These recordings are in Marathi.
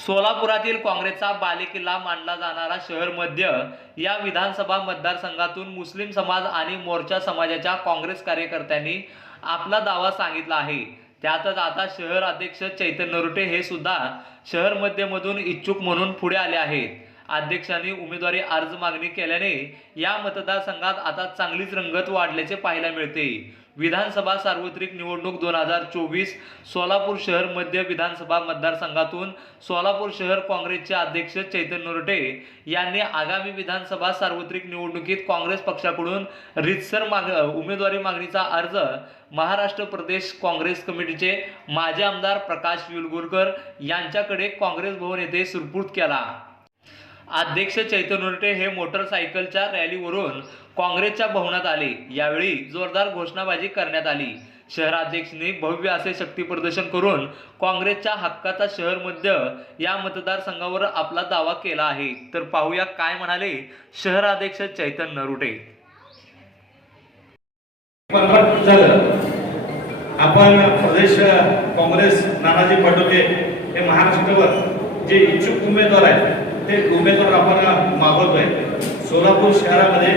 सोलापुरातील काँग्रेसचा बालेकिल्ला मानला जाणारा शहर मध्य या विधानसभा मतदारसंघातून मुस्लिम समाज आणि मोर्चा समाजाच्या काँग्रेस कार्यकर्त्यांनी आपला दावा सांगितला आहे. त्यातच आता शहर अध्यक्ष चैतन्य नरुटे हे सुद्धा शहर मध्यमधून इच्छुक म्हणून पुढे आले आहेत. अध्यक्षांनी उमेदवारी अर्ज मागणी केल्याने या मतदारसंघात आता चांगलीच रंगत वाढल्याचे पाहायला मिळते. विधानसभा सार्वत्रिक निवडणूक दोन हजार चोवीस सोलापूर शहर मध्य विधानसभा मतदारसंघातून सोलापूर शहर काँग्रेसचे अध्यक्ष चैतन्य नोरटे यांनी आगामी विधानसभा सार्वत्रिक निवडणुकीत काँग्रेस पक्षाकडून रितसर माग उमेदवारी मागणीचा अर्ज महाराष्ट्र प्रदेश काँग्रेस कमिटीचे माजी आमदार प्रकाश विलगुरकर यांच्याकडे काँग्रेस भवन येथे सुरपूर्द केला. अध्यक्ष चैतन्य नोरटे हे मोटरसायकलच्या रॅलीवरून काँग्रेसच्या भवनात आले. यावेळी जोरदार घोषणाबाजी करण्यात आली. शहराध्यक्षांनी भव्य असे शक्ती प्रदर्शन करून काँग्रेसच्या हक्काचा शहर मध्य या मतदारसंघावर आपला दावा केला आहे. तर पाहूया काय म्हणाले शहराध्यक्ष चैतन्य नरुटे. आपण प्रदेश काँग्रेस नानाजी पटोले हे महाराष्ट्रावर जे इच्छुक उमेदवार आहेत ते उमेदवार आपण मागवतोय. सोलापूर शहरामध्ये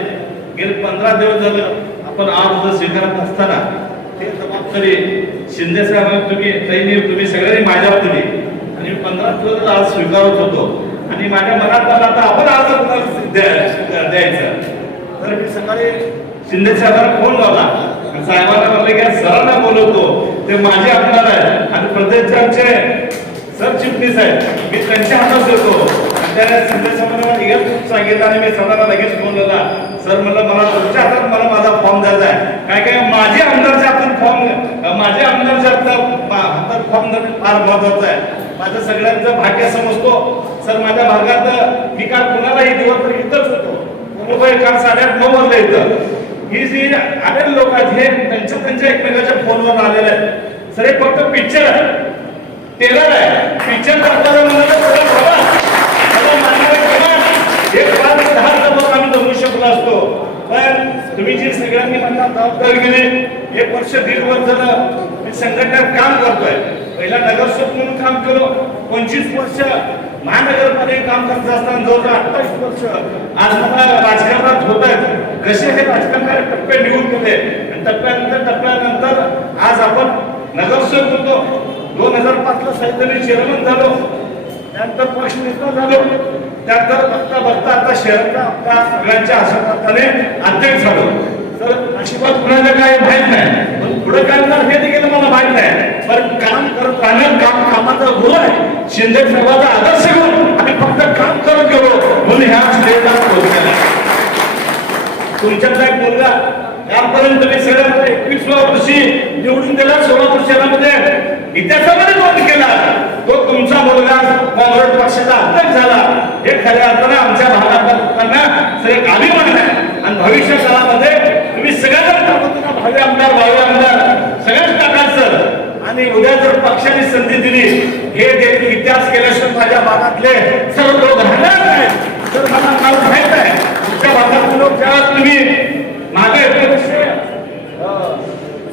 गेले पंधरा दिवस झालं आपण अर्ज स्वीकारत असताना ते जबाबदारी शिंदे साहेबांनी तुम्ही ताईंनी तुम्ही सगळ्यांनी माझ्यावर दिली आणि मी पंधरा दिवस आज स्वीकारत होतो. आणि माझ्या मनात आलं आता आपण आज द्यायचं. तर मी सकाळी शिंदे साहेबांना फोन लावला. साहेबांना म्हटलं की सरांना बोलवतो. ते माझे आमदार आहेत आणि प्रदेशचे आमचे सरचिटणीस आहेत मी त्यांच्या हातात देतो. आणि त्या मला लगेच सांगितलं आणि मी सरांना लगेच फोन लावला सर म्हणलं मला तुमच्या हातात मला माझा फॉर्म द्यायचा आहे. काय काय? माझे आमदारच्या हातात फॉर्म माझे आमदारच्या हातात हातात फॉर्म देणं फार महत्वाचं आहे. माझं सगळ्यांचं भाग्य समजतो. सर माझ्या भागात मी काल कुणालाही दिवस इथंच होतो. मुंबई काल साडेआठ नऊ वाजता इथं. ही जी आलेले लोक आहेत हे त्यांच्या त्यांच्या एकमेकाच्या फोनवर आलेले आहेत. सर हे फक्त पिक्चर आहे टेलर आहे पिक्चर दाखवायला म्हणाले सगळं बघा. मला मान्य आहे का? एक पाच दहा जबाब आम्ही जमू शकलो असतो पण तुम्ही मला जबाबदारी दिली. एक वर्ष दीड वर्ष झालं मी संघटनेत काम करतोय. पहिला नगरसेवक म्हणून काम केलो. पंचवीस वर्ष महानगरपालिका काम करत असताना जवळजवळ अठ्ठावीस वर्ष आज मला राजकारणात होत आहेत कसे हे राजकारणाचे टप्पे निघून गेले. आणि टप्प्यानंतर टप्प्यानंतर आज आपण नगरसेवक होतो. दोन हजार पाच ला साहित्याने चेअरमन झालो. त्यानंतर पक्ष नेता झालो. त्यानंतर बघता बघता आता शहराचा आपल्या सगळ्यांच्या आशीर्वादाने अध्यक्ष झालो. तर कुणाला काय माहीत नाही. पण पुढे काय होणार हे देखील मला माहीत नाही पण काम करत राहणं काम कामाचा गुरु आहे. शिंदे साहेबाचा आदर्श घेऊन आणि फक्त काम करत गेलो म्हणून ह्या स्टेजला पोहोचलेला तुमच्यातला एक मुलगा यापर्यंत मी सगळ्यात एकवीसव्या वर्षी निवडून दिला सोलापूर शहरामध्ये इतिहासामध्ये नोंद केला. तो तुमचा मुलगा काँग्रेस पक्षाचा अध्यक्ष झाला. हे खऱ्या अर्थानं आमच्या भागातल्या लोकांना सगळे अभिमान आहे आणि भविष्य काळामध्ये तुम्ही सगळ्यांना टाकतो भावी आमदार भावी आमदार सगळ्याच टाकणार सर आणि उद्या जर पक्षाने संधी दिली हे देखील इतिहास केल्याशिवाय माझ्या भागातले सर्व लोक राहणार नाही तर मला काल माहीत आहे. तुमच्या भागातले लोक ज्या तुम्ही मागे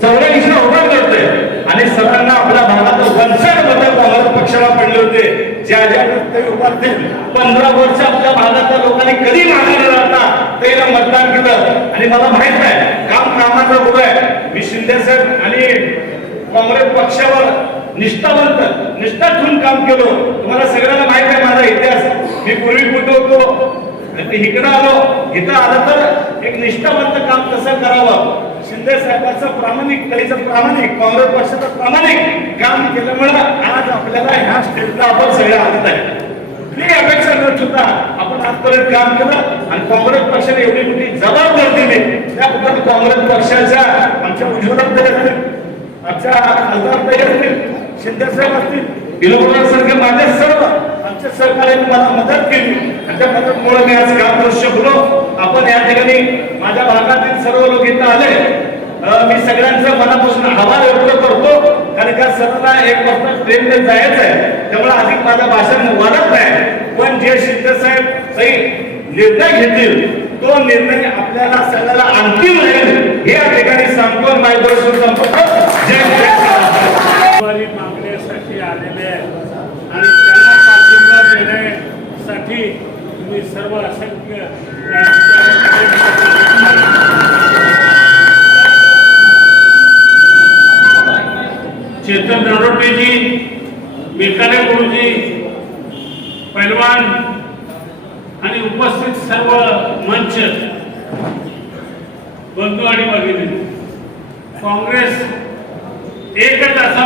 चौऱ्याऐंशी उभा करतोय. आणि सरांना आपल्या भागात वंचन मत काँग्रेस पक्षाला पडले होते. ज्या ज्या ते उभारतील पंधरा वर्ष आपल्या भागातल्या लोकांनी कधी मागे न राहता त्याला मतदान केलं. आणि मला माहीत आहे कामाचा उभं आहे. मी शिंदे साहेब आणि काँग्रेस पक्षावर निष्ठावंत निष्ठा ठेवून काम केलो. तुम्हाला सगळ्यांना माहीत आहे माझा इतिहास. मी पूर्वी कुठे होतो. इकडं आलो. इथं आलं तर एक निष्ठावंत काम कसं करावं? शिंदे साहेबांचं प्रामाणिक ताईचं प्रामाणिक काँग्रेस पक्षाचं प्रामाणिक काम केल्यामुळे आज आपल्याला ह्या स्टेजला आपण सगळे आणत आहे. मी अपेक्षा न ठेवता आजपर्यंत काम केलं आणि काँग्रेस पक्षाने एवढी मोठी जबाबदारी दिली. त्याबद्दल काँग्रेस पक्षाच्या आमच्या उज्ज्वला असतील आमच्या खासदार असतील शिंदे साहेब असतील सारखे माझे सर्व आमच्या सहकार्याने मला मदत केली. आणि त्या मदतमुळे मी आज काम करू शकलो आपण या ठिकाणी माझ्या भागातील सर्व लोक इथं आले. मी सगळ्यांचं मनापासून आभार व्यक्त करतो. कारण का सर्वांना एक वाजता ट्रेनने जायचं आहे त्यामुळे अधिक माझं भाषण वाढत नाही. जे शिंदेसाहेब साहेब निर्णय घेतील तो निर्णय आपल्याला सगळ्याला अंतिम राहील. हे या ठिकाणी सांगतो आणि संपवतो. दर्शन जय उपस्थित सर्व मंच बंधू आणि भगिनी काँग्रेस एकच असा